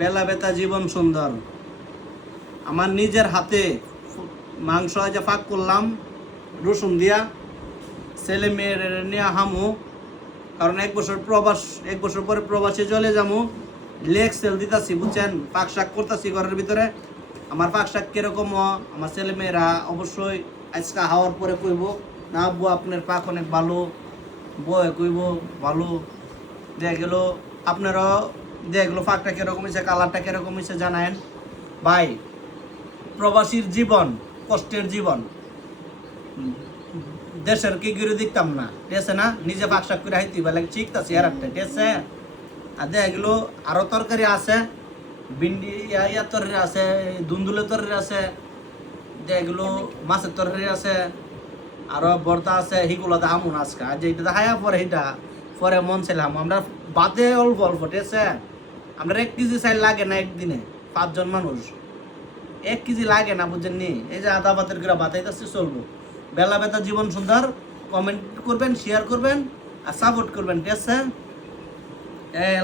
বেলা বেতা জীবন সুন্দর। আমার নিজের হাতে মাংস যে ফাঁক করলাম রসুন দিয়া, ছেলে মেয়ের নিয়ে হামু, কারণ এক বছর পরে প্রবাসে চলে যাবো। লেগ সেল দিতাছি বুঝছেন, পাক শাক করতেছি ঘরের ভিতরে। আমার পাক শাক কিরকম আমার ছেলে মেয়েরা অবশ্যই আজকে হাওয়ার পরে কইব, না আব্বু আপনার পাক অনেক ভালো, বয়ে কইব ভালো। দেখা গেল আপনারাও দেখা গেলো পাকটা কিরকম হয়েছে, কালারটা কিরকম হয়েছে জানায়েন। ভাই প্রবাসীর জীবন কষ্টের জীবন, দেশের কি গিরে দেখতাম না, ঠিক আছে না? নিজে পাক শাক করে হাইতে বেলা শিখতেছি আর একটা, ঠিক আছে? আর দেখা গেলো আরো তরকারি আছে, ভিন্ডি ইয়া তরকারি আছে, দুন্দুলের তরকারি আছে, দেখা গেলো মাছের তরকারি আছে, আরো ভর্তা আছে। হিগুলো তো আমুন আজকে আর যেটা হায়া পরে এটা পরে মন ছিলাম আমরা বাদে অল্প অল্প, ঠিক আছে? আমরা 1 কেজি চাইল লাগে না একদিনে, 5 জন মানুষ 1 কেজি লাগে না, বুঝছেন নি? এই যে আদা ভাতের গুঁড়া বাতাইতেছি চলবো। বেলা বেতা জীবন সুন্দর, কমেন্ট করবেন, শেয়ার করবেন আর সাপোর্ট করবেন, ঠিক আছে? এই